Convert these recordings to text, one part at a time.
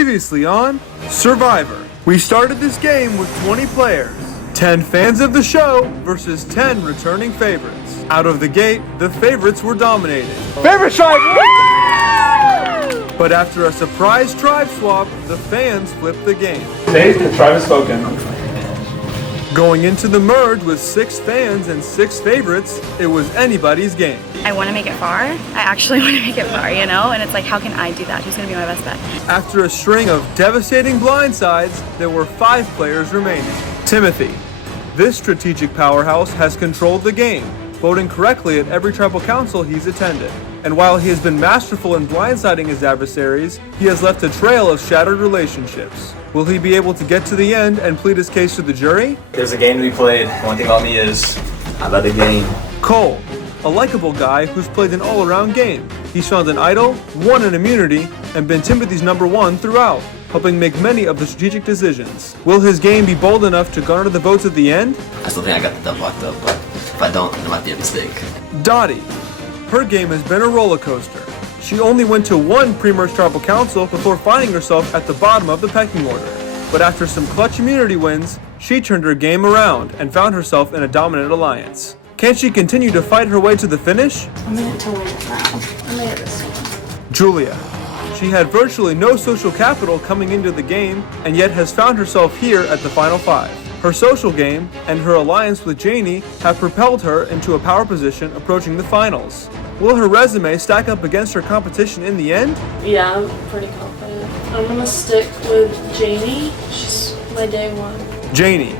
Previously on Survivor. We started this game with 20 players, 10 fans of the show versus 10 returning favorites. Out of the gate, the favorites were dominated. Favorite tribe! But after a surprise tribe swap, the fans flipped the game. Today, the tribe has spoken. Going into the merge with 6 fans and 6 favorites, it was anybody's game. I want to make it far. I actually want to make it far, you know? And it's like, how can I do that? Who's going to be my best bet? After a string of devastating blindsides, there were 5 players remaining. Timothy. This strategic powerhouse has controlled the game, voting correctly at every tribal council he's attended. And while he has been masterful in blindsiding his adversaries, he has left a trail of shattered relationships. Will he be able to get to the end and plead his case to the jury? There's a game to be played. One thing about me is I love the game. Cole, a likable guy who's played an all-around game. He's found an idol, won an immunity, and been Timothy's #1 throughout, helping make many of the strategic decisions. Will his game be bold enough to garner the votes at the end? I still think I got the dub locked up, but if I don't, it might be a mistake. Dottie. Her game has been a roller coaster. She only went to 1 pre-merge tribal council before finding herself at the bottom of the pecking order. But after some clutch immunity wins, she turned her game around and found herself in a dominant alliance. Can she continue to fight her way to the finish? I'm in it to win it now. I'm in it this one. Julia. She had virtually no social capital coming into the game and yet has found herself here at the final 5. Her social game and her alliance with Janie have propelled her into a power position approaching the finals. Will her resume stack up against her competition in the end? Yeah, I'm pretty confident. I'm gonna stick with Janie. She's my day 1. Janie.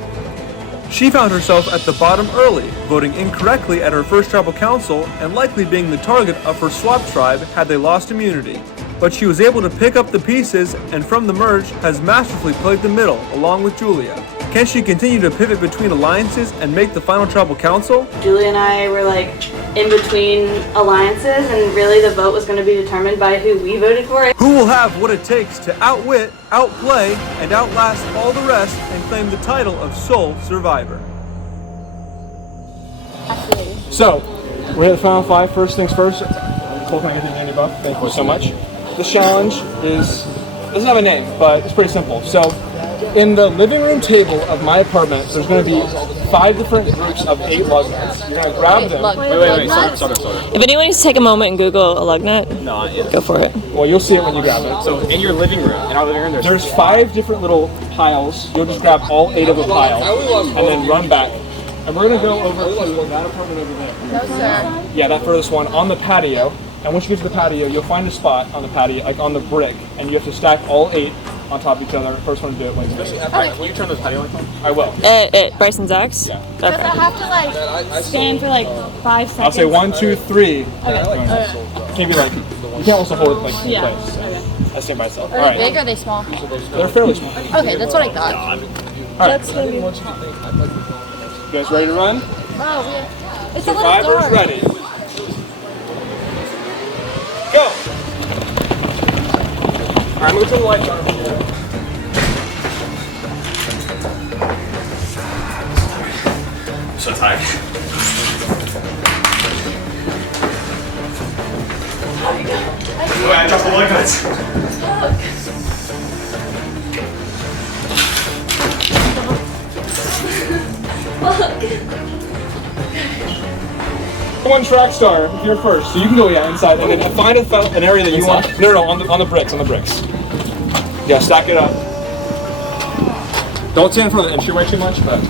She found herself at the bottom early, voting incorrectly at her first tribal council and likely being the target of her swap tribe had they lost immunity. But she was able to pick up the pieces and from the merge has masterfully played the middle along with Julia. Can she continue to pivot between alliances and make the final tribal council? Julie and I were like in between alliances, and really the vote was going to be determined by who we voted for. Who will have what it takes to outwit, outplay, and outlast all the rest and claim the title of sole survivor? So, we're at the final 5. First things first. Cole, can I get the immunity buff? Thank you so much. This challenge doesn't have a name, but it's pretty simple. So, in the living room table of my apartment, there's going to be 5 different groups of 8 lug nuts. You're going to grab them. Wait. Sorry. If anyone needs to take a moment and Google a lug nut, go for it. Well, you'll see it when you grab it. So in your living room, in our living room, There's 5 different little piles. You'll just grab all 8 of a pile and then run back. And we're going to go over to that apartment over there. No, sir. Yeah, that furthest one on the patio. And once you get to the patio, you'll find a spot on the patio, like on the brick, and you have to stack all 8 on top of each other. The first one to do it wins. Alright, will you turn those patio lights on? I will. At Bryson's X? Yeah. Because I have to like stand for like 5 seconds. I'll say 1, 2, 3. Okay. Can't be like, you can't also hold it like in place. So I stand by itself. Are All they right. big or are they small? They're fairly small. Okay, that's what I thought. All right. You guys ready to run? Oh, it's a little Survivor's dark. ready. Go! All right, I'm going to turn the lights on over here. I'm so tired. Wait, I dropped the lug nuts. Come on, track star, you're first. So you can go inside and then find an area that you want. No, on the bricks, Yeah, stack it up. Don't stand in front of the entryway too much, but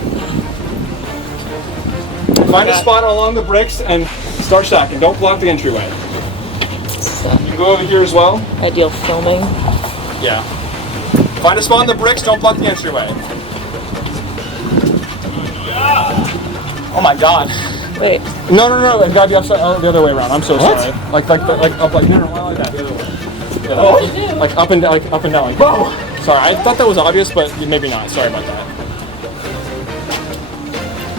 find a spot along the bricks and start stacking. Don't block the entryway. You can go over here as well. Ideal filming. Yeah. Find a spot on the bricks, don't block the entryway. Oh my god. Wait. No, it got you upside the other way around. I'm so sorry. Like up like no, not like that. The other way. Yeah, like up and down, like whoa. Sorry, I thought that was obvious, but maybe not. Sorry about that.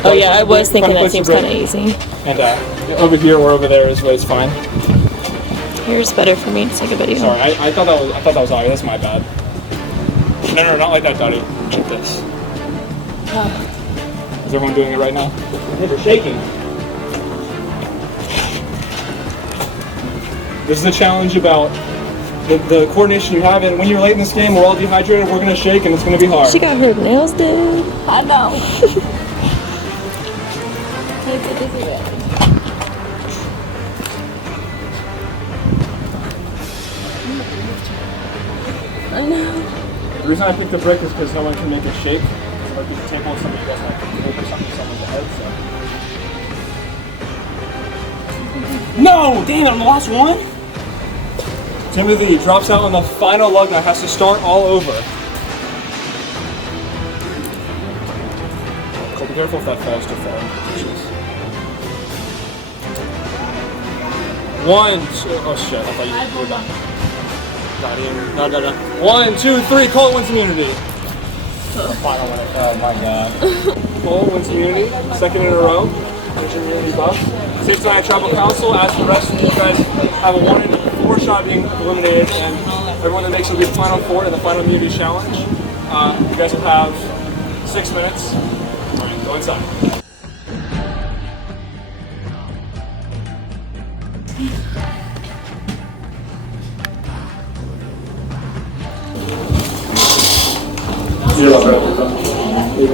Oh yeah, I was thinking that seems kind of easy. And over here or over there is fine. Here's better for me to take a video. Sorry, I thought that was obvious. That's my bad. No, not like that, Dottie. Like this. Is everyone doing it right now? They're shaking. This is a challenge about the coordination you have, and when you're late in this game, we're all dehydrated, we're gonna shake, and it's gonna be hard. She got her nails did. I know. I know. The reason I picked the brick is because no one can make it shake. So like the table, somebody doesn't have to move or something, someone's ahead, so. No! Damn it, I'm the last one? Timothy drops out on the final lug nut, has to start all over. Cole, be careful if that falls too far. Jeez. 1, 2, oh shit, I thought you were done. Not even, no. 1, 2, 3, Cole wins immunity. Final one. Oh my god. Cole wins immunity, second in a row. There's your immunity buff. 6-9 Tribal Council, as the rest of you guys have a 1 in 4 shot being eliminated, and everyone that makes it will be the final 4 in the final immunity challenge. You guys will have 6 minutes. Alright, go inside. You're welcome. Thank you.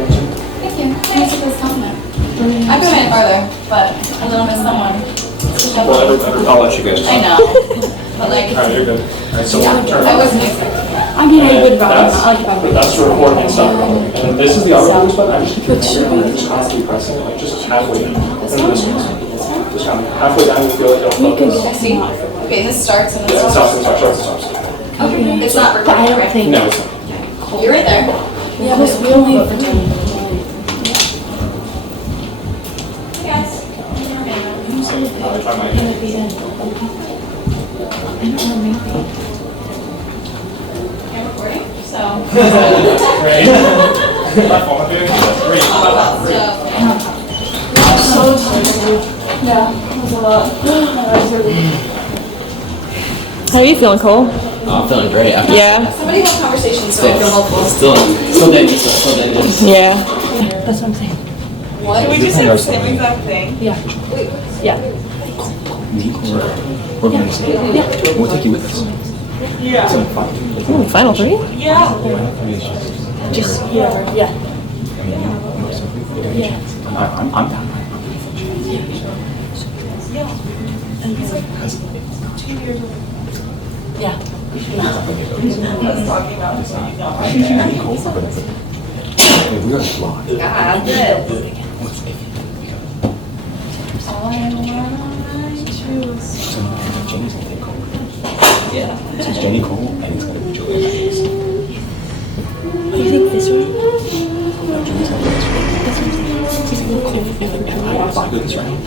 Thanks for this compliment. I've been in farther, but I don't miss someone. Well, I'll let you guys talk. I know. But like, Alright, you're good. Alright, so I wasn't expecting that. I'm getting a good vibe. I like vibe. That's the recording and stuff. And then this is the audio button. I just keep it just constantly pressing it, like just halfway down. And this one. Just kind of halfway down, you feel like it'll focus. I see. Okay, this starts and Yeah, it it stops. stops. Okay, it's not recording, right? No, it's not. You're right there. Yeah, but we only have 10. Hey guys. I'll try my I don't know, maybe. I'm recording, so. Great. My phone, I'm doing great. So tired. Yeah, it was a lot. How are you feeling, Cole? I'm feeling great. Yeah. Somebody have conversations so I feel helpful. Still dangerous. Yeah. That's what I'm saying. What? We just said the same exact thing. Yeah. Yeah. We're going to see it. Yeah. We'll take you with us. Yeah. Ooh, final 3? Yeah. Just, yeah. Yeah. Yeah. I'm down. Yeah. We are locked. God, good. Jenny's gonna take Cole. Yeah. So it's Jenny Cole, and it's gonna be Joey. You think this one? No, Jenny's gonna take this round. If I go this round,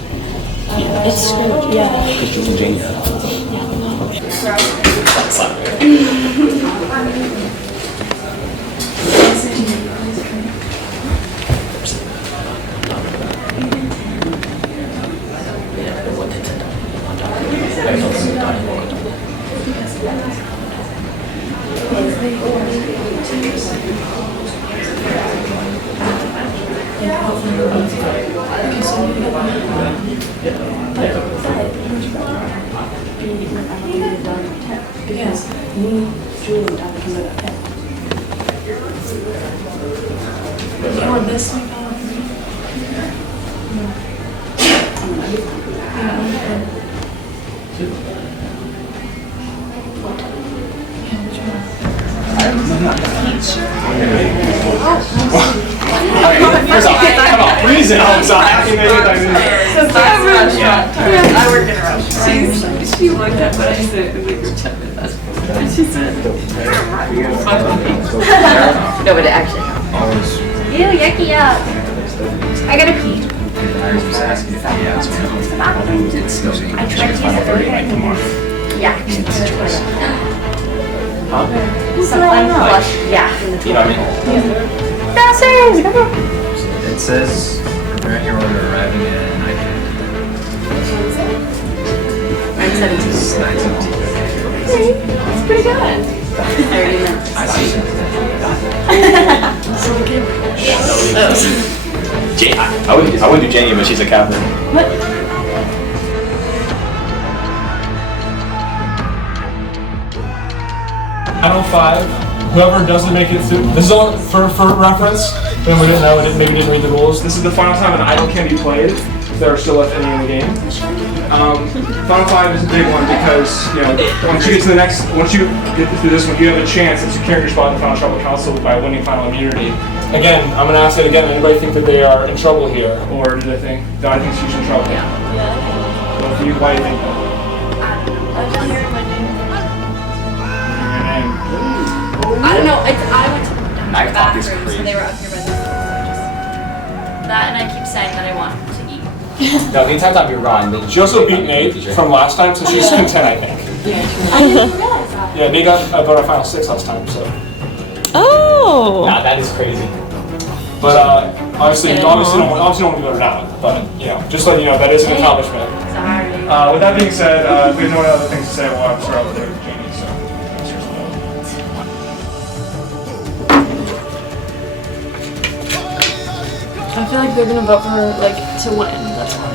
It's screwed, yeah. because Joey and Jenny are Because me, Julie, and Dr. can go to pet. You want this one? First off, come on, freezing outside. I work in a restaurant. She looked at what I said in the group chat with us. And she said, No, but it actually. Ew, yucky yuck. I gotta pee. Iris was asking if he asked me. It's still I tried to use final it 30 like tomorrow. Yeah. Huh? Some unflushed. Yeah. You know what I mean? Downstairs, come on. It says preparing your order arriving at 9 I'm 17. It's 9:17. It's pretty good. 30 minutes. I see. I wouldn't do Jenny, but she's a captain. What? Final 5. Whoever doesn't make it through. This is all for reference. Then we didn't know. Maybe didn't read the rules. This is the final time an idol can be played. There are still left any in the game. Final 5 is a big one because once you get to the next, once you get through this one, you have a chance of securing your spot in the final tribal council by winning final immunity. Again, I'm gonna ask it again. Anybody think that they are in trouble here, or do they think that I think she's in trouble? Yeah. Well, for you, why do you think that? I don't know. I went to the Night bathroom, so they were up here by themselves. That, and I keep saying that I want to eat. No, the entire time you were gone. She also beat Nate from last time, so she's content, I think. I didn't realize that. Yeah, Nate got about our final 6 last time, so. Oh. Nah, that is crazy. But obviously don't want to be voted out. But just let you know that is an accomplishment. Sorry. With that being said, if we have no other things to say, we'll have to start with Jamie. So. I feel like they're gonna vote for her, like, to win. That's why.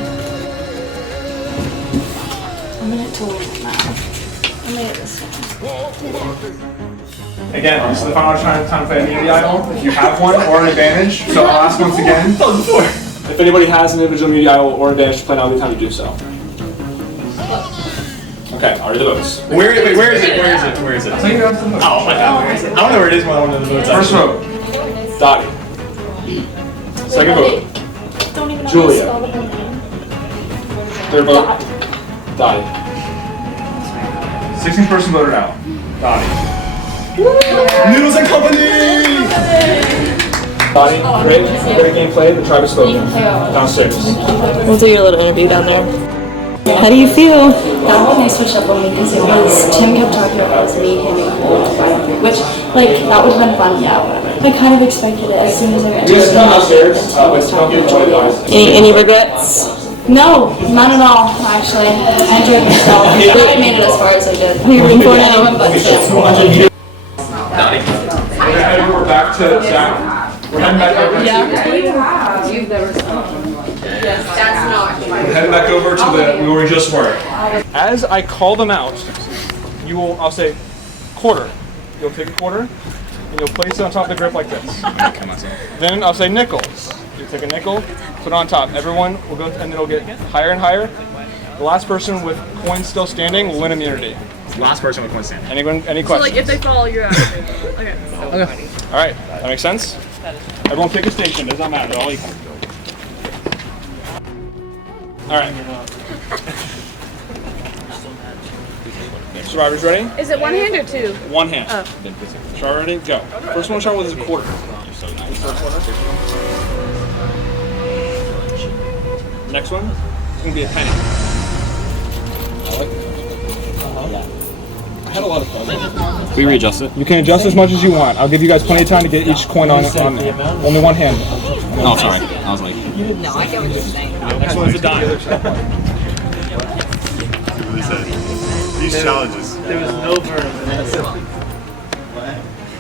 I'm in it to win now. I made it this time. Again, this is the final time to play immunity idol. If you have one or an advantage, so I'll ask once again. If anybody has an individual immunity idol or advantage to play, now will be the time to do so. Okay, already the votes. Where is it? Where is it? Where is it? I'll tell you guys the votes. Oh my god, where is it? I don't know where it is when I want to know the votes. First vote, Dottie. Second vote, Don't even know Julia. how to spell the name. Third vote, Dottie. 16th person voted out, Dottie. Noodles and Company! Dottie, great game played. The tribe is spoken. Downstairs. We'll do your little interview down there. How do you feel? That one they switched up on me because it was Tim kept talking about it was me hitting Cole finally, which that would have been fun. Yeah, I kind of expected it as soon as I went to Just come downstairs. Any regrets? No, none at all. Actually, I enjoyed myself. I made it as far as I did. Who are you rooting for now? But We're back to Zach. We're heading back over We're heading back over to where we just were. As I call them out, I'll say quarter. You'll take a quarter and you'll place it on top of the grip like this. Then I'll say nickels. You take a nickel, put it on top. Everyone will go, and then it'll get higher and higher. The last person with coins still standing will win immunity. Last person with coins standing. Any questions? So, like, if they fall, you're out. Okay. All right, that makes sense? Everyone take a station, does not matter, they're all equal. All right. Survivors ready? Is it one hand or two? One hand. Oh. Survivor ready? Go. First one we'll start with is a quarter. Next one, it's gonna be a penny. I like it. I had a lot of fun. We readjust it. You can adjust as much as you want. I'll give you guys plenty of time to get each coin on there. Only one hand. Oh, sorry. I was like. No, I get what you're saying. Next one is a dime. These challenges. There was no verb.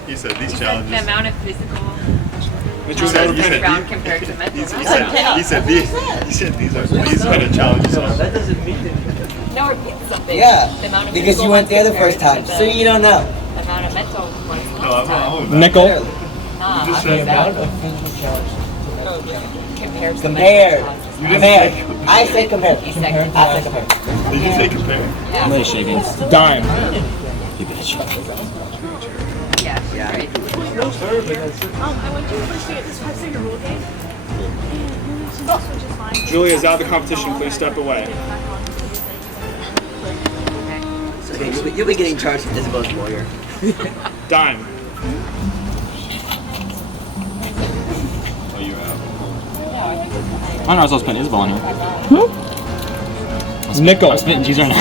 He said these challenges. The amount of physical He said compared to mental. he said these are the challenges. That doesn't mean anything. No, repeat something. Yeah, The amount of because physical you went there the compared first time, to so you don't know. The amount of mental ones. Nickel. Nah, just The said amount of physical challenge. compared to Compare. mental Compare. I said compare. You said I said compare. Did you say compare? Yeah. Lay shaking. Dime. Yeah, right. I went to first day at this 5-second rule game. Which is fine. Julia is out of the competition. Please step away. You'll be getting charged with Isabel's lawyer. Dime. Oh, you're out. I don't know, I was supposed to put Isabel on here. Nickel. I'm spitting cheese right now.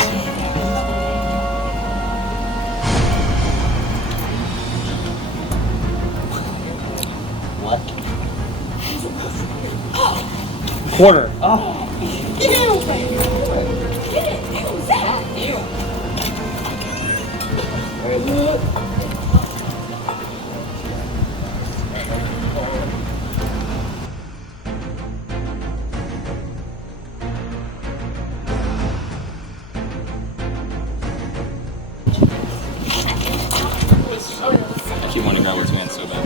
What? Quarter. out with two hands so bad.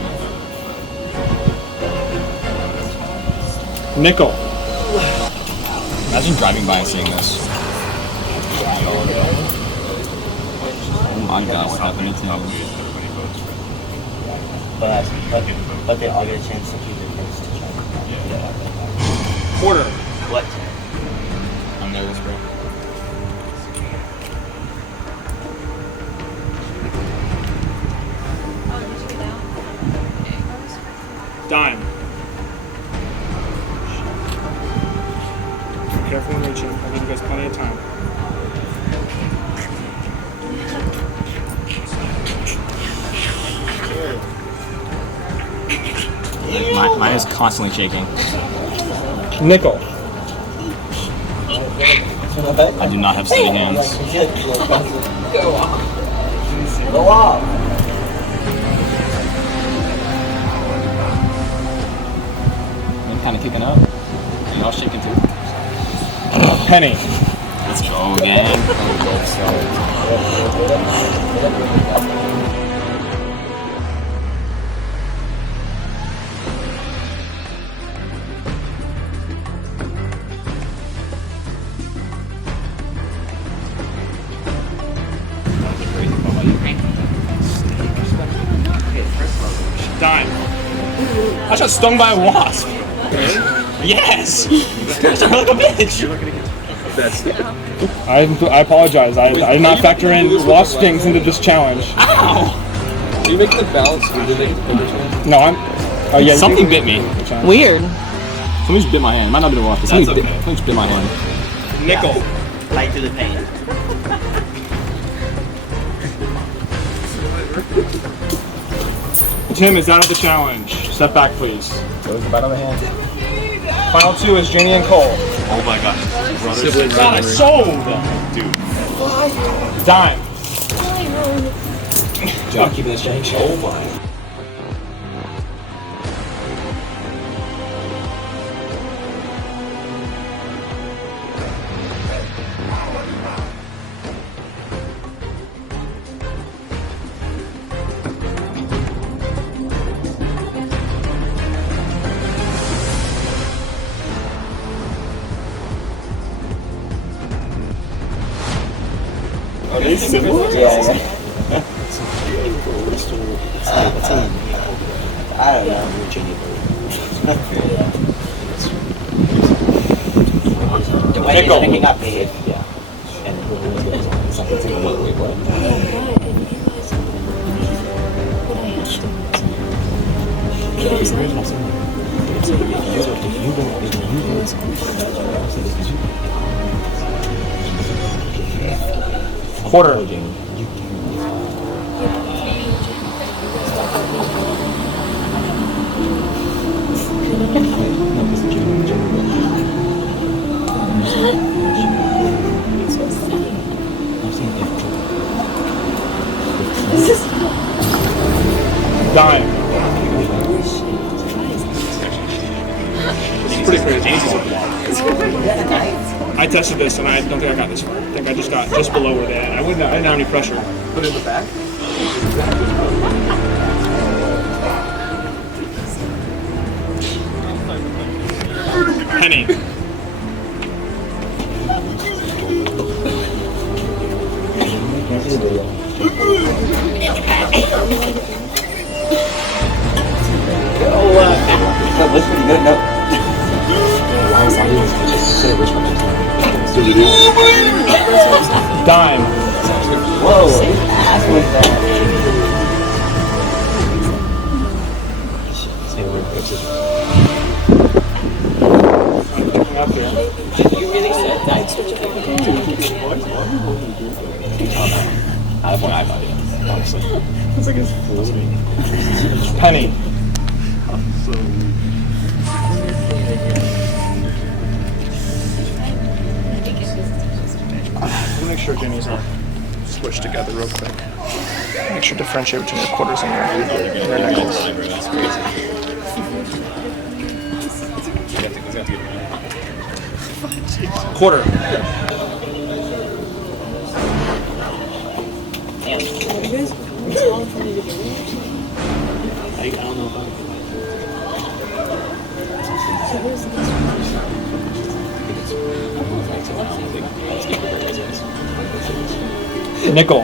Nickel. Imagine driving by and seeing this. Oh my god, what's happening to him? But they all get a chance to keep their first to try. Quarter. What? I'm nervous, bro. Dime. Careful when reaching. I'll give you guys plenty of time. Mine is constantly shaking. Nickel. I do not have steady hands. Go off. Go off. I'm kind of kicking up. Y'all shaking too. Penny. Let's go again. Dime. I got stung by a wasp. Yes! I sound like a bitch! I apologize. I did not factor in wasp stings into this challenge. Ow! Do you make the balance? Or do you make the fingers one? No, I'm. Oh yeah. Something bit me. Weird. Something just bit my hand. It might not be the wasp. Something just bit my hand. Nickel. Yeah. Right through the pain. Tim is out of the challenge. Step back, please. What was the bite on the hand? Final two is Janie and Cole. Oh my gosh. God, I sold! Dude. Dime. Job keeping this change. Oh my. Are these similar? Yeah. I don't know. Nickel. Picking up me. Yeah. And something's in the way, Quarter. Dime. It's pretty crazy. I tested this and I don't think I got this far. I think I just got just below where they had. I didn't have any pressure. Put it in the back. Penny. That was pretty good, no? Dime. Whoa, his ass was that. You really said that? At a point I thought, yeah, honestly. It's like it's floating. Penny. Let me make sure Jenny's not switched together real quick. Make sure to differentiate between your quarters and your nickels. That's crazy. Quarter. Damn. You guys, it's all for me to do. Nickel.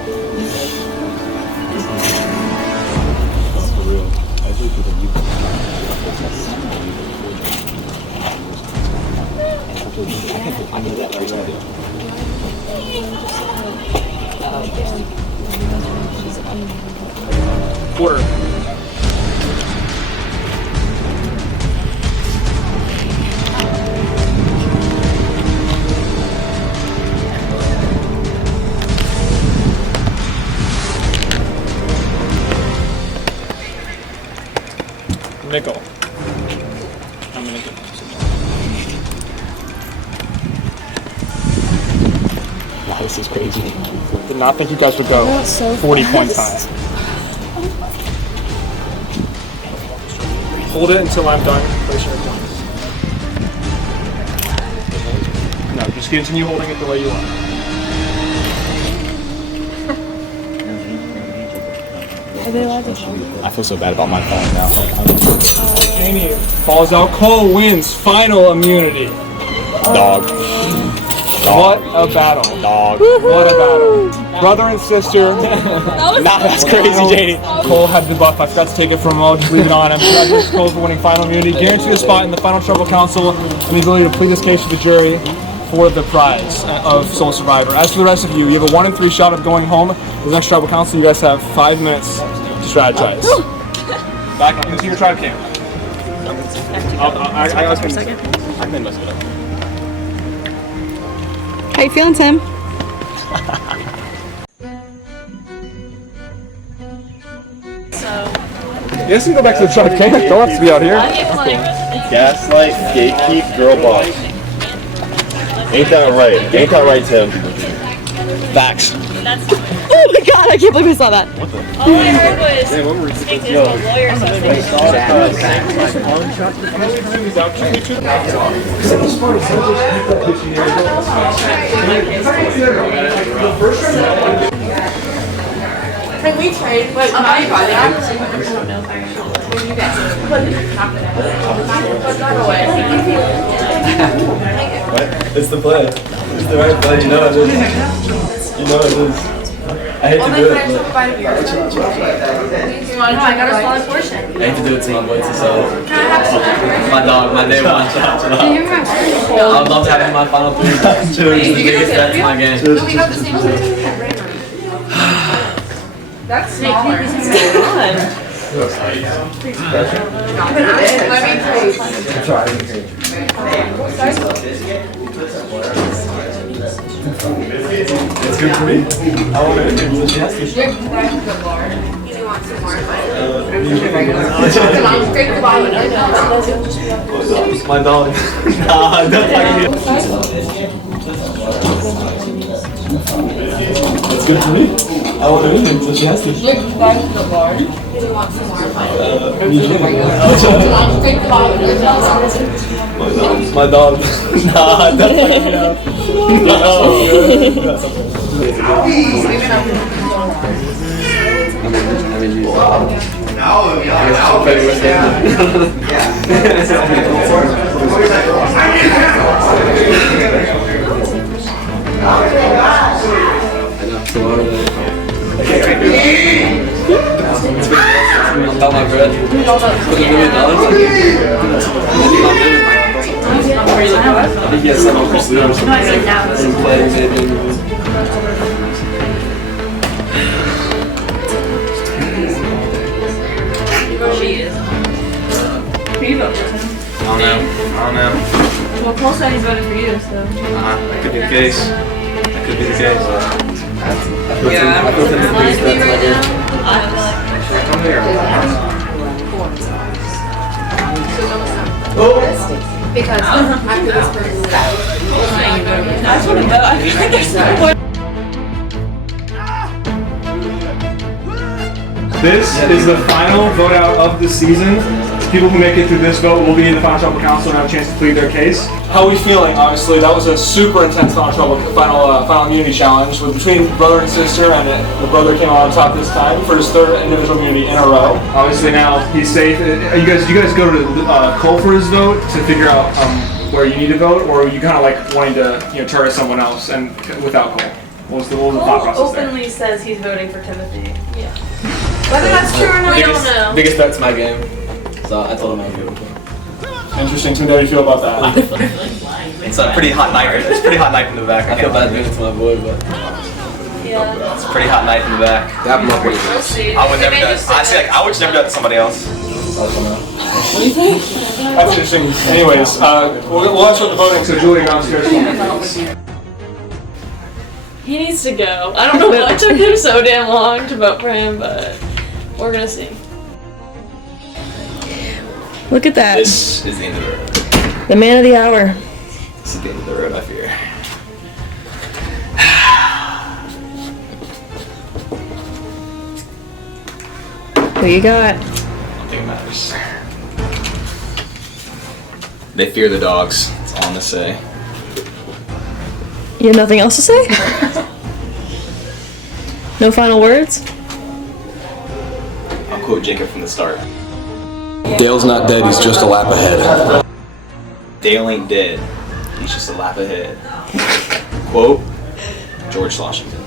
Quarter. Nickel. I'm gonna get Wow, this is crazy. Did not think you guys would go 40 points high. Hold it until I'm done. Place your points. No, just continue holding it the way you are. Are they allowed to I feel so bad about my phone now. Amy falls out. Cole wins final immunity. Dog. What a battle. Dog. What a battle. Brother and sister. Nah, that's crazy, JD. Cole had the buff. I forgot to take it from him. I'll just leave it on him. Congratulations, Cole, for winning final immunity. Guaranteed a spot in the final tribal council and the ability to plead this case to the jury for the prize of Sole Survivor. As for the rest of you, you have a 1 in 3 shot of going home. The next tribal council, you guys have 5 minutes to strategize. Back into your tribe camp. I can mess it up. How you feeling, Tim? You guys can go back to the tribe camp. Don't have to be out here. Gaslight, gatekeep, girl boss. Ain't that right? Ain't that right, Tim? Facts. Oh my god, I can't believe I saw that. All I heard was speak to a lawyer or something. Can we trade? Wait, am I got it? It's the play. It's the right play. You know it is. You know it is. I hate to do it. I got a smaller portion. I hate to do it to my boy to sell. Can I have some? My dog, my day one. I would love to have him in my final 3. He's the biggest bet in my game. No, we got the same thing. That's smaller. What's Let me trade. It's good for me. I want to do this. You want some more? My dog. Nah, don't talk to me. That's good for me. I want anything, so she has to. You want some more? My dog. Nah, don't talk me out. About my bread. For the $1 million. I think he has some over sleep or something. And play maybe. She is. Who you vote for? I don't know. Well, Cole said he's voted for you, so. That could be the case. That could be the case. I feel Tim's the biggest bet to my game. Come here. Because after this person I just want to vote. I feel like there's no point. This is the final vote out of the season. People who make it through this vote will be in the final tribal council and have a chance to plead their case. How are we feeling? Obviously, that was a super intense final immunity challenge with between brother and sister, and the brother came out on top this time for his 3rd individual immunity in a row. Obviously, now he's safe. You guys go to Cole for his vote to figure out where you need to vote, or are you kind of like wanting to target someone else and without Cole? What was the thought process there? Openly says he's voting for Timothy. Yeah. Whether that's true or not, I don't know. Biggest bet's my game. So I told him I would go with him. Interesting. Tim, how do you feel about that? It's a pretty hot night. It's a pretty hot night in the back. I feel bad doing it to my boy, but Yeah. It's a pretty hot night in the back. dap him up with We'll see. I would They never may do just that. say Honestly, like, I would just never do that to somebody else. That's interesting. Anyways, we'll start the voting. So Julia, go downstairs. He needs to go. I don't know what took him so damn long to vote for him, but we're gonna see. Look at that. This is the end of the road. The man of the hour. This is the end of the road, I fear. Who you got? I don't think it matters. They fear the dogs. That's all I'm gonna say. You have nothing else to say? No final words? I'll quote Jacob from the start. Dale's not dead, he's just a lap ahead. Dale ain't dead. He's just a lap ahead. Quote George Washington.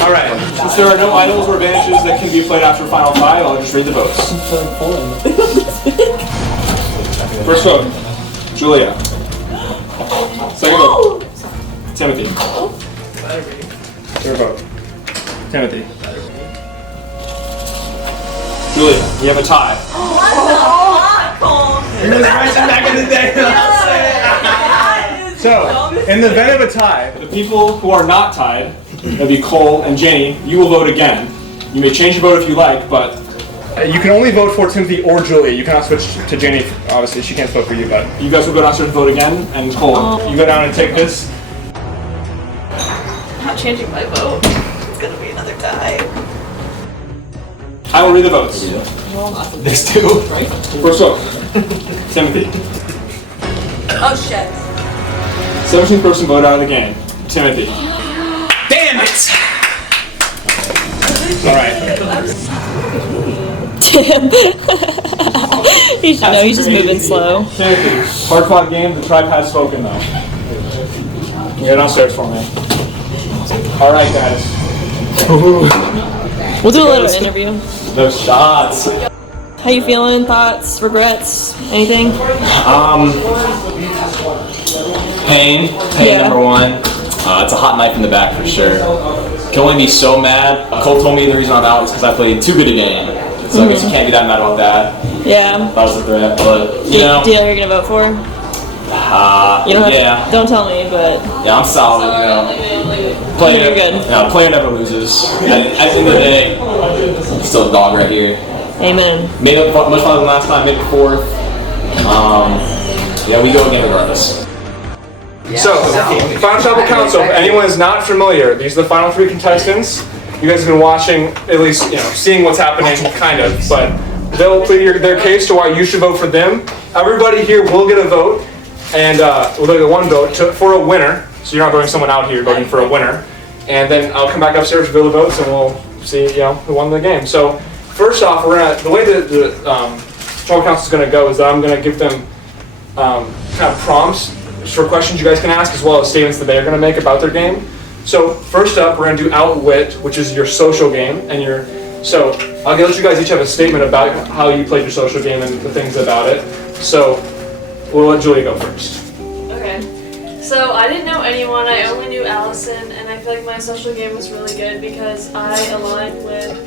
All right. Since there are no idols or advantages that can be played after Final Five, I'll just read the votes. First vote, Julia. Second vote, Timothy. Third vote, Timothy. Julia, you have a tie. Back in the day. So, in the event of a tie, the people who are not tied, that'd be Cole and Janie, you will vote again. You may change your vote if you like, but you can only vote for Timothy or Julia. You cannot switch to Janie. Obviously, she can't vote for you, but you guys will go downstairs and vote again. And Cole, you go down and take this. I'm not changing my vote. It's gonna be another tie. I will read the votes. There's two. First vote, Timothy. Oh shit. 17th person vote out of the game. Timothy. Damn it! All right. Tim. He should know he's just moving slow. Timothy, hard fought game. The tribe has spoken though. You go downstairs for me. All right, guys. We'll do a little interview. Those shots. How you feeling? Thoughts? Regrets? Anything? Pain Yeah. number one. It's a hot knife in the back for sure. Can only be so mad. Cole told me the reason I'm out is because I played too good a game. So I guess you can't be that mad about that. Yeah. That was a threat, but you know. Do you know who you're gonna vote for? You don't have to, don't tell me, but Yeah, I'm solid, you know. You're good. No, player never loses. At the end of the day, still a dog right here. Amen. Made up much farther than last time, made it fourth. Yeah, we go again regardless. So, Final Tribal Council, if anyone is not familiar, these are the final three contestants. You guys have been watching, at least, you know, seeing what's happening, kind of, but they'll plead their case to why you should vote for them. Everybody here will get a vote, and we'll get one vote for a winner, so you're not voting someone out here, you're voting for a winner. And then I'll come back upstairs, reveal the votes, and we'll see, you know, who won the game. So, first off, the way that the Tribal Council is going to go is that I'm going to give them kind of prompts for questions you guys can ask, as well as statements that they're going to make about their game. So first up, we're going to do Outwit, which is your social game, and so I'll let you guys each have a statement about how you played your social game and the things about it. So we'll let Julia go first. Okay. So I didn't know anyone. I only knew Allison, and I feel like my social game was really good because I aligned with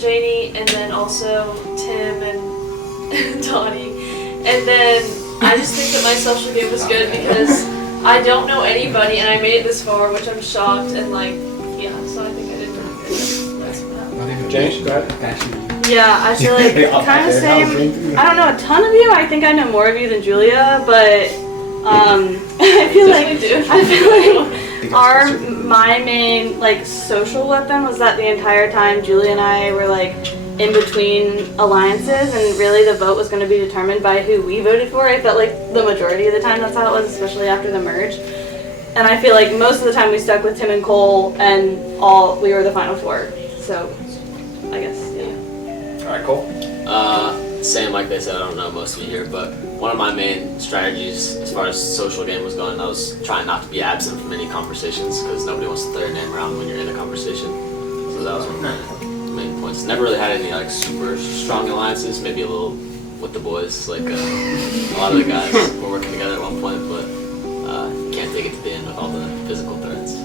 Janie, and then also Tim and Donnie, and then I just think that my social game was good because I don't know anybody and I made it this far, which I'm shocked, and like, yeah, so I think I did pretty good. Jane, go ahead. Yeah, I feel like kind of same. I don't know a ton of you. I think I know more of you than Julia, but I feel like my main like social weapon was that the entire time Julia and I were like in between alliances, and really the vote was going to be determined by who we voted for. I felt like the majority of the time that's how it was, especially after the merge. And I feel like most of the time we stuck with Tim and Cole, and we were the final four. So, I guess, yeah. All right, Cole. same like they said, I don't know most of you here, but one of my main strategies as far as social game was going, I was trying not to be absent from any conversations because nobody wants to throw your name around when you're in a conversation. So that was one of my main points. Never really had any like super strong alliances, maybe a little with the boys, like a lot of the guys were working together at one point, but can't take it to the end with all the physical threats.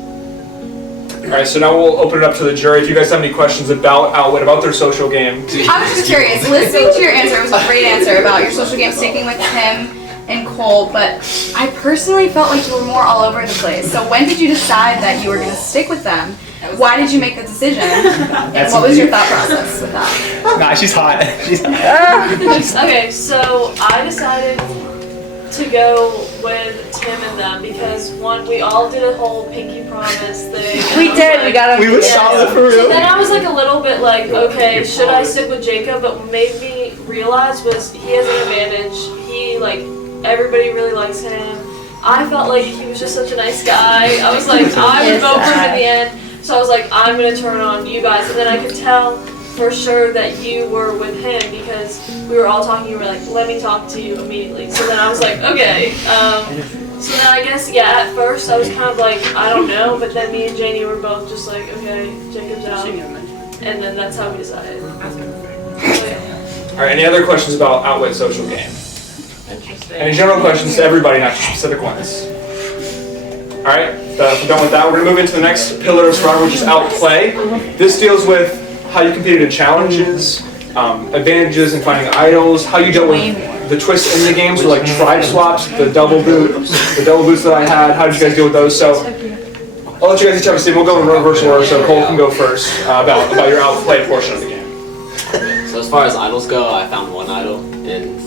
Alright, so now we'll open it up to the jury. If you guys have any questions about Outwit, about their social game. I was just curious. Listening to your answer, it was a great answer about your social game sticking with Tim and Cole, but I personally felt like you were more all over the place. So when did you decide that you were going to stick with them? Why did you make the decision? And what was your thought process with that? Nah, she's hot. Okay, so I decided to go with Tim and them because one, we all did a whole pinky promise thing. We did. We got him. We were solid for real. Then I was like a little bit like, okay, should I stick with Jacob? But what made me realize was he has an advantage. He everybody really likes him. I felt like he was just such a nice guy. I was like, I would vote for him in the end. So I was like, I'm gonna turn on you guys, and then I could tell for sure that you were with him because we were all talking. You were like, let me talk to you immediately. So then I was like, okay. So then I guess, at first I was kind of like, I don't know, but then me and Janie were both just like, okay, Jacob's out. And then that's how we decided. Alright, any other questions about Outwit social game? Any general questions to everybody, not just specific ones? Alright, if we're done with that, we're going to move into the next pillar of Survivor, which is Outplay. This deals with how you competed in challenges, advantages in finding idols, how you dealt with the twists in the games, so like tribe swaps, the double boots that I had. How did you guys deal with those? So I'll let you guys each have a statement. We'll go in reverse order, so Cole can go first about your Outplay portion of the game. So as far as idols go, I found one idol in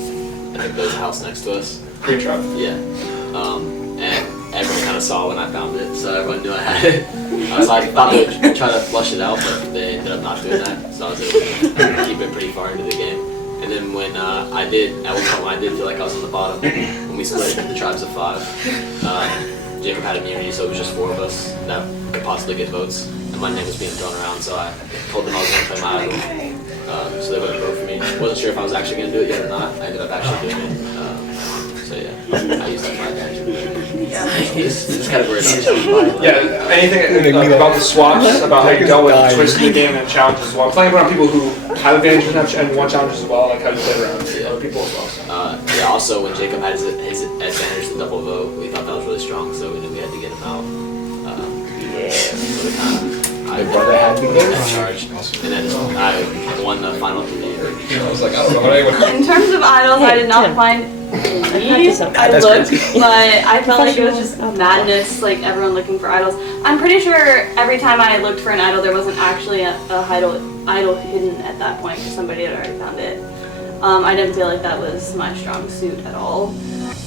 I think there's a house next to us. Green truck. Yeah. And everyone kind of saw when I found it, so everyone knew I had it. So I thought they would try to flush it out, but they ended up not doing that. So I was able to keep it pretty far into the game. And then when I did, at one point when I did feel like I was on the bottom, when we split into the tribes of 5, Jacob had immunity, so it was just 4 of us that could possibly get votes. And my name was being thrown around, so I told them I was going to play my idol. So they wouldn't vote for me. Wasn't sure if I was actually going to do it yet or not. I ended up actually doing it. So yeah, I used that to my advantage. Just kind of worried about Yeah, anything about the swaps, about how you dealt with the twists in the game and challenges as well. Playing around people who have advantages and want challenges as well, like how you play around other people as well. So. Yeah, also when Jacob had his advantage to double vote, we thought that was really strong, so we knew we had to get him out. I had to get in charge, and then I won the final game. I was like, I don't know what I would. In terms of idols, I did not find any I looked, but I felt like it was just madness, like everyone looking for idols. I'm pretty sure every time I looked for an idol, there wasn't actually a idol hidden at that point because somebody had already found it. I didn't feel like that was my strong suit at all.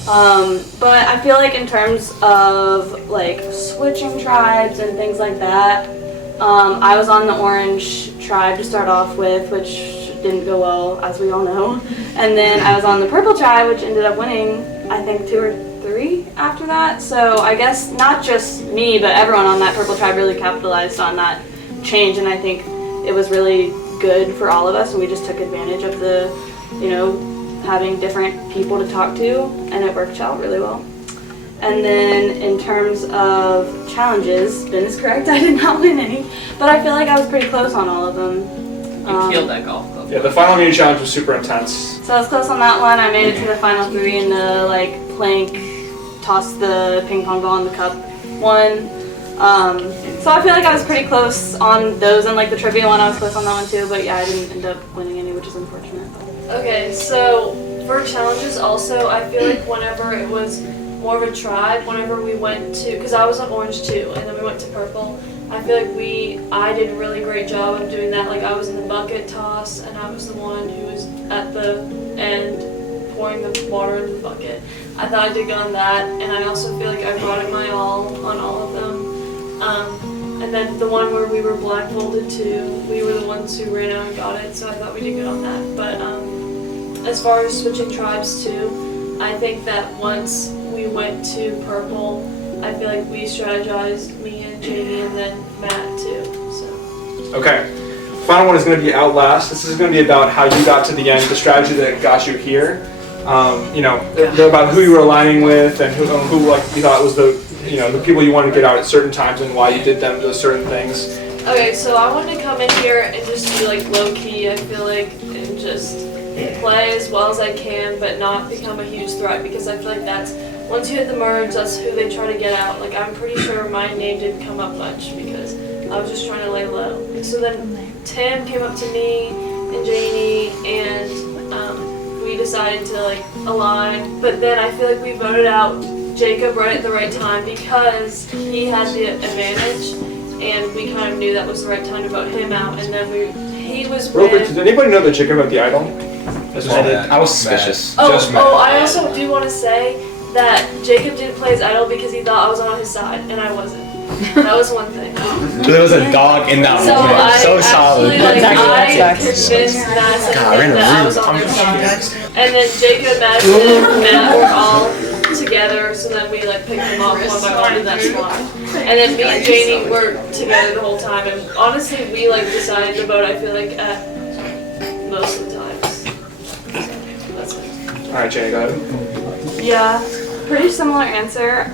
But I feel like in terms of like switching tribes and things like that, I was on the orange tribe to start off with, which didn't go well, as we all know. And then I was on the purple tribe, which ended up winning, I think, 2 or 3 after that. So I guess not just me, but everyone on that purple tribe really capitalized on that change, and I think it was really good for all of us, and we just took advantage of the, having different people to talk to, and it worked out really well. And then in terms of challenges, Ben is correct, I did not win any, but I feel like I was pretty close on all of them. You killed that golf club. Yeah, the final immunity challenge was super intense. So I was close on that one. I made it to the final 3 in the plank, toss the ping pong ball in the cup one. So I feel like I was pretty close on those, and the trivia one I was close on that one too, but yeah, I didn't end up winning any, which is unfortunate. Okay, so for challenges also, I feel like whenever it was more of a tribe, whenever we went to, because I was on orange too, and then we went to purple, I feel like I did a really great job of doing that. Like I was in the bucket toss, and I was the one who was at the end pouring the water into the bucket. I thought I did good on that, and I also feel like I brought it my all on all of them. And then the one where we were blindfolded too, we were the ones who ran out and got it, so I thought we did good on that. But as far as switching tribes too, I think that once we went to purple, I feel like we strategized, me and Jamie and then Matt too. So. Okay. final one is going to be Outlast. This is going to be about how you got to the end, the strategy that got you here. About who you were aligning with and who like you thought was the people you wanted to get out at certain times and why you did those certain things. Okay, so I wanted to come in here and just be like low key, I feel like, and just play as well as I can, but not become a huge threat, because I feel like that's, once you hit the merge, that's who they try to get out. Like, I'm pretty sure my name didn't come up much because I was just trying to lay low. So then Tim came up to me and Janie, and we decided to like align, but then I feel like we voted out Jacob right at the right time because he had the advantage, and we kind of knew that was the right time to vote him out, and then he was Real quick, did anybody know the chicken about the idol? I was suspicious. I also do want to say that Jacob didn't play his idol because he thought I was on his side, and I wasn't. That was one thing. So there was a dog in that moment. So solid. I convinced Madison that I was on their side. And then Jacob, Madison, and Matt were all together, so then we like picked them off one by one in that spot. And then me and Janie were together the whole time, and honestly we like decided to vote, I feel like, at most of the times. So that's it. Alright, Janie, go ahead. Yeah, pretty similar answer.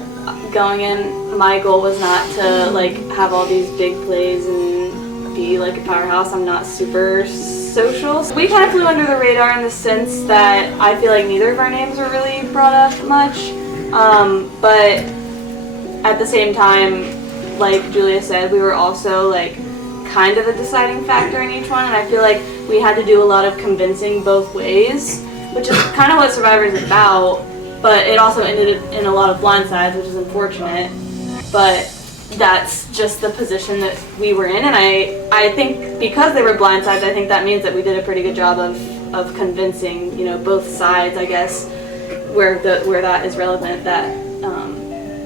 Going in, my goal was not to like have all these big plays and be like a powerhouse. I'm not super social. So we kind of flew under the radar in the sense that I feel like neither of our names were really brought up much. But at the same time, like Julia said, we were also like kind of a deciding factor in each one, and I feel like we had to do a lot of convincing both ways, which is kind of what Survivor is about. But it also ended in a lot of blindsides, which is unfortunate. But that's just the position that we were in, and I think because they were blindsides, I think that means that we did a pretty good job of convincing, both sides, I guess, where that is relevant, that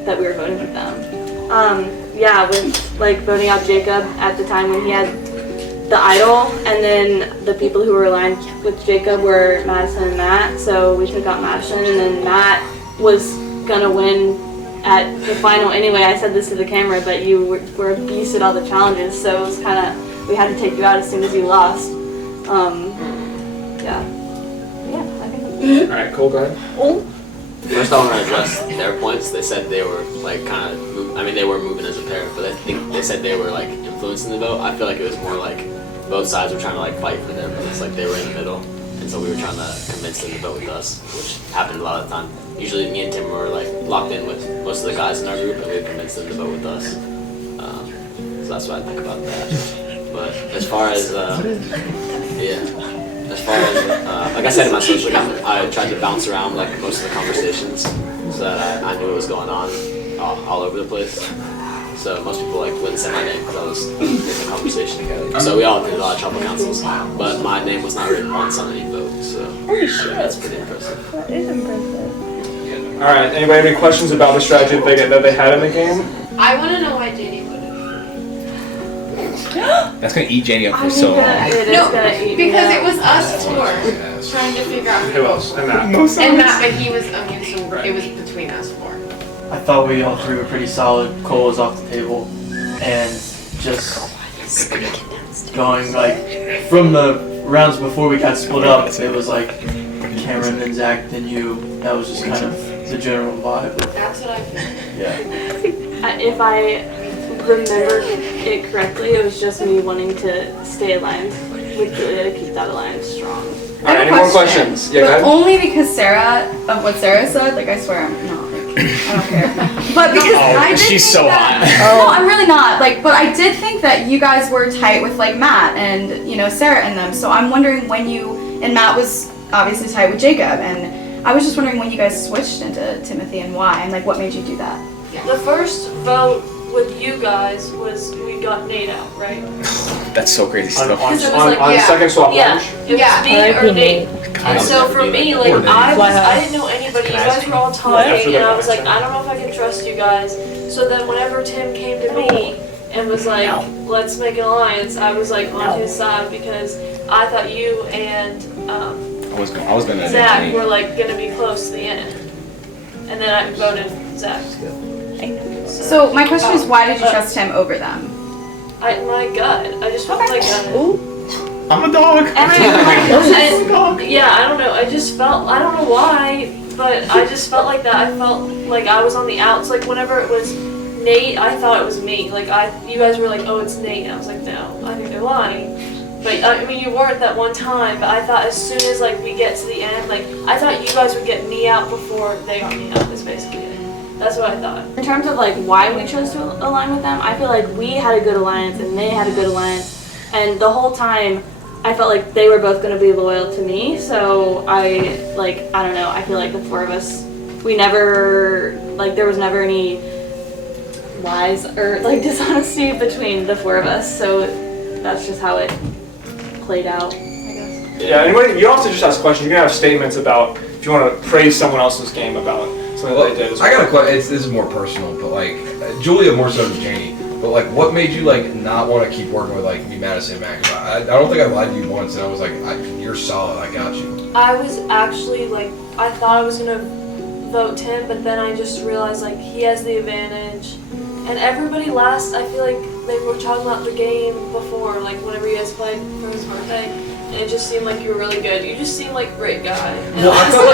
that we were voting with them. With like voting out Jacob at the time when he had the idol, and then the people who were aligned with Jacob were Madison and Matt, so we took out Madison, and then Matt was gonna win at the final anyway. I said this to the camera, but you were a beast at all the challenges, so it was kind of, we had to take you out as soon as you lost. I think that's Alright, Cole, go ahead. First, I want to address their points. They said they were like kind of, they were moving as a pair, but I think they said they were like influencing the vote. I feel like it was more like both sides were trying to like fight for them. It's like they were in the middle, and so we were trying to convince them to vote with us, which happened a lot of the time. Usually, me and Tim were like locked in with most of the guys in our group, and we would convince them to vote with us. So that's what I think about that. But as far as like I said in my social game, I tried to bounce around like most of the conversations so that I knew what was going on all over the place. So most people like wouldn't say my name because I was in the conversation. So we all did a lot of trouble councils, but my name was not written once on any vote. So that's pretty impressive. That is impressive. All right. Anybody have any questions about the strategy that they had in the game? I want to know why Janie voted. That's gonna eat Janie up for so long. No, because it was us four trying to figure out who else. And Matt. And Matt, but he was immune, so it was between us four. I thought we all three were pretty solid. Cole was off the table, and just going like from the rounds before we got split up, it was like Cameron, then Zach, then you. That was just kind of the general vibe. That's what I feel. Yeah. if I remember it correctly, it was just me wanting to stay aligned with Julia to keep that alliance strong. Alright, any more questions? Yeah, go ahead. Only because of what Sarah said, like I swear I'm not. I don't care. But because I did she's so hot. No, I'm really not. Like, but I did think that you guys were tight with like Matt and Sarah and them. So I'm wondering when and Matt was obviously tight with Jacob, and I was just wondering when you guys switched into Timothy and why, and like what made you do that. The first vote with you guys was we got Nate out, right? That's so crazy stuff. On the second swap lunch? It was me or Nate. And so for me, like I didn't know anybody. You guys were all talking, and I was like, I don't know if I can trust you guys. So then whenever Tim came to me and was like, let's make an alliance, I was like on his side because I thought you and I was gonna Zach were like gonna be close to the end, and then I voted Zach. So my question is, why did you trust him over them? My gut. I just felt my gut. I'm a dog. Yeah, I don't know. I just felt, I don't know why, but I just felt like that. I felt like I was on the outs. Like whenever it was Nate, I thought it was me. Like you guys were like, oh, it's Nate. And I was like, no, I think they're lying. But I mean, you weren't that one time. But I thought as soon as like we get to the end, like I thought you guys would get me out before they got me out. Is basically it. That's what I thought. In terms of like why we chose to align with them, I feel like we had a good alliance and they had a good alliance, and the whole time I felt like they were both going to be loyal to me. So I don't know. I feel like the four of us, we never there was never any lies or like dishonesty between the four of us. So that's just how it played out, I guess. Yeah. Anybody? You don't have to just ask questions. You can have statements about if you want to praise someone else's game about something that they did. I got a question. This is more personal, but like Julia more so than Janie. But like, what made you like not want to keep working with like me, Madison, and Mac? I don't think I lied to you once, and I was like, "You're solid. I got you." I was actually like, I thought I was gonna vote Tim, but then I just realized like he has the advantage, and everybody last. I feel like they were talking about the game before, like whenever you guys played for his birthday. And it just seemed like you were really good. You just seemed like a great guy. No, I felt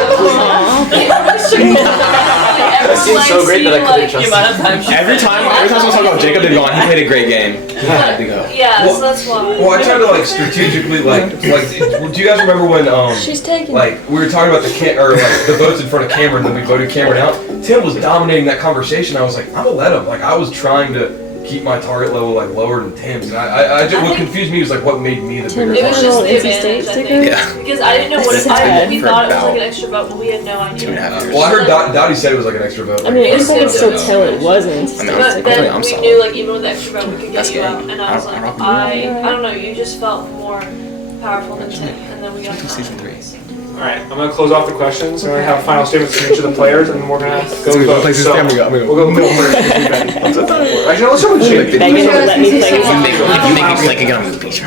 It seemed so great that I couldn't trust him. Every time someone talked about Jacob, they'd go on. He played a great game. He had to go. Yeah, so that's why. Well, I tried to like strategically like. Do you guys remember when She's taking. like we were talking about the votes in front of Cameron, then we voted Cameron out? Tim was dominating that conversation. I was like, I'm gonna let him. Like I was trying to keep my target level like lower than Tim's, and I just what confused me was like what made me the bigger. It was just the advantage, I think. Yeah. Because I didn't know what we thought it was like an extra vote, but we had no idea. Well, I heard Dottie said it was like an extra vote. I mean, I think it's so tell it wasn't. But then we knew like even with the extra vote we could get you out, and I was like, I don't know, you just felt more powerful than Tim, and then we got season 3. All right, I'm gonna close off the questions. We're gonna have final statements from each of the players, and then we're gonna go So vote. we'll We'll go middle players. Actually, let's go with Jake. Let me play. You make me play again on the beach.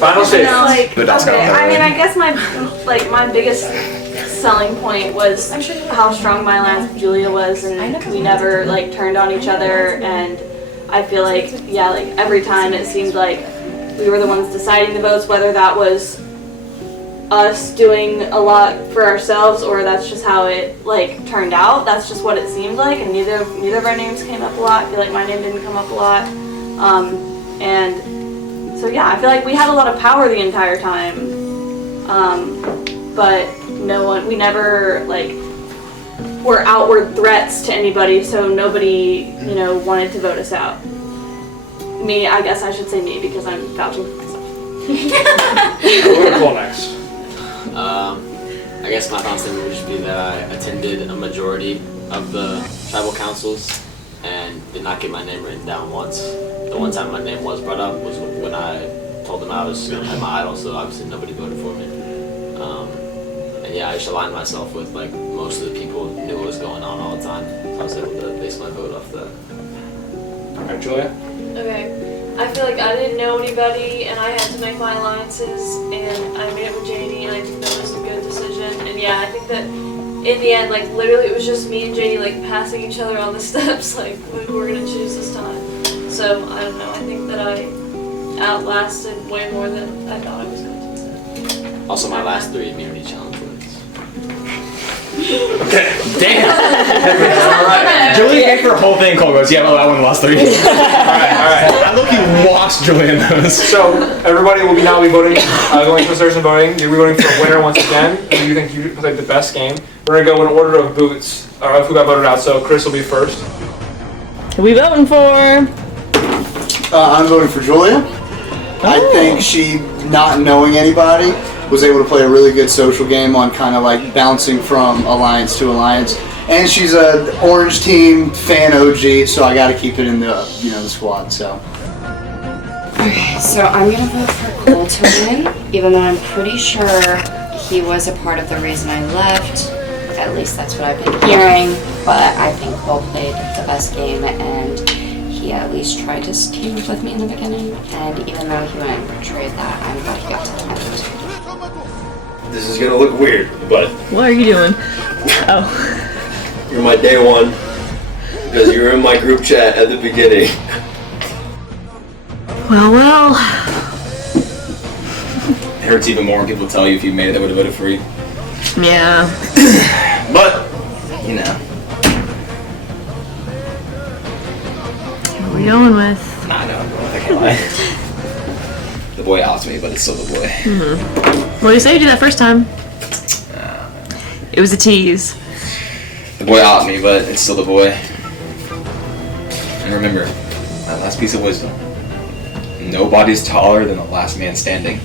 Final statements. I mean, I guess my biggest selling point was how strong my alliance with Julia was, and we never like turned on each other. And I feel like every time it seemed like we were the ones deciding the votes, whether that was us doing a lot for ourselves or that's just how it like turned out. That's just what it seemed like, and neither of our names came up a lot. I feel like my name didn't come up a lot, and so yeah, I feel like we had a lot of power the entire time, but we never like were outward threats to anybody, so nobody wanted to vote us out. Me, I guess I should say me because I'm vouching for myself. We're gonna call next. I guess my final statement would just be that I attended a majority of the tribal councils and did not get my name written down once. The one time my name was brought up was when I told them I was going to play my idol, so obviously nobody voted for me. And yeah, I just aligned myself with like most of the people who knew what was going on all the time. So I was able to base my vote off that. Alright, Julia? Okay. I feel like I didn't know anybody, and I had to make my alliances, and I made it with Janie, and I think that was a good decision. And yeah, I think that in the end, like literally, it was just me and Janie like passing each other on the steps, like who we're gonna choose this time. So I don't know. I think that I outlasted way more than I thought I was going to. Also, my last 3 immunity challenge wins. Okay. Damn. Alright. Julia gave her whole thing. Cole goes, yeah, well, I won the last 3. Alright. I look, you lost Julian those. So everybody will now be voting, going to and voting. You'll be voting for a winner once again. Who you think you played the best game? We're gonna go in order of boots, or of who got voted out. So Chris will be first. Who we voting for? I'm voting for Julia. I think she, not knowing anybody, was able to play a really good social game on kind of like bouncing from alliance to alliance. And she's a Orange Team fan OG, so I got to keep it in the the squad. So. Okay, so I'm gonna vote for Cole to win, even though I'm pretty sure he was a part of the reason I left. At least that's what I've been hearing. But I think Cole played the best game, and he at least tried to team up with me in the beginning. And even though he went and betrayed that, I'm glad he got to the end. This is gonna look weird, but What are you doing? Oh. you're my day one because you were in my group chat at the beginning. Well. hurts even more when people tell you if you made it, they would have voted for you. Yeah. But, you know. What are we going with? Nah, no, I can't lie. The boy outs me, but it's still the boy. Mm-hmm. Well, you said you did that first time. It was a tease. The boy out me, but it's still the boy. And remember, my last piece of wisdom. Nobody's taller than the last man standing.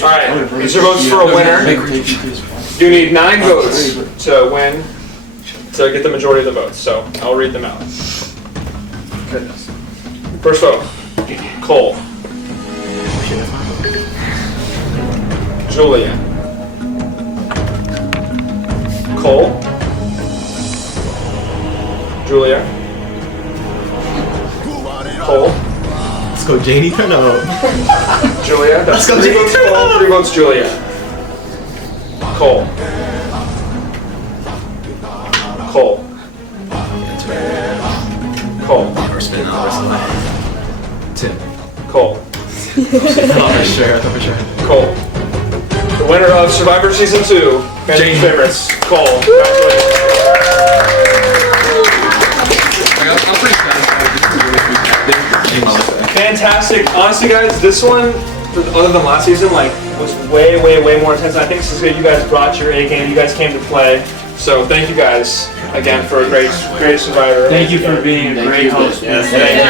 Alright, these are votes for a winner. You need 9 votes to win, to get the majority of the votes. So I'll read them out. Goodness. First vote, Cole. Julia. Cole. Julia. Cole. Let's go, Janie. Turn up. Julia. That's 3 votes Cole, 3 votes Julia. Cole. Cole. Cole. We're spinning out the rest of the way. Tim. Cole. For sure. Cole. The winner of Survivor Season 2, Fantasy Favorites, Cole. I'm pretty Fantastic. Honestly, guys, this one, other than last season, like, was way, way, way more intense. I think this is good. You guys brought your A game. You guys came to play. So thank you guys again for a great Survivor. Thank you for being a great host. Yes, thank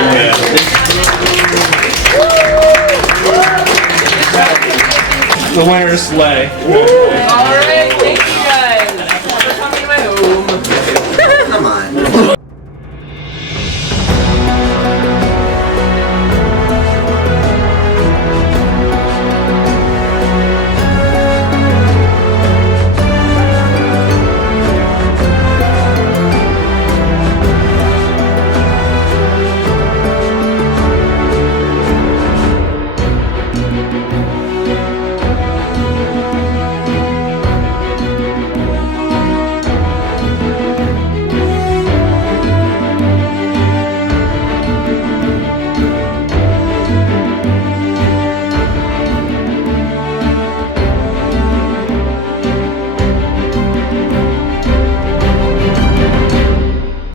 you. The winner is Slay. All right, thank you.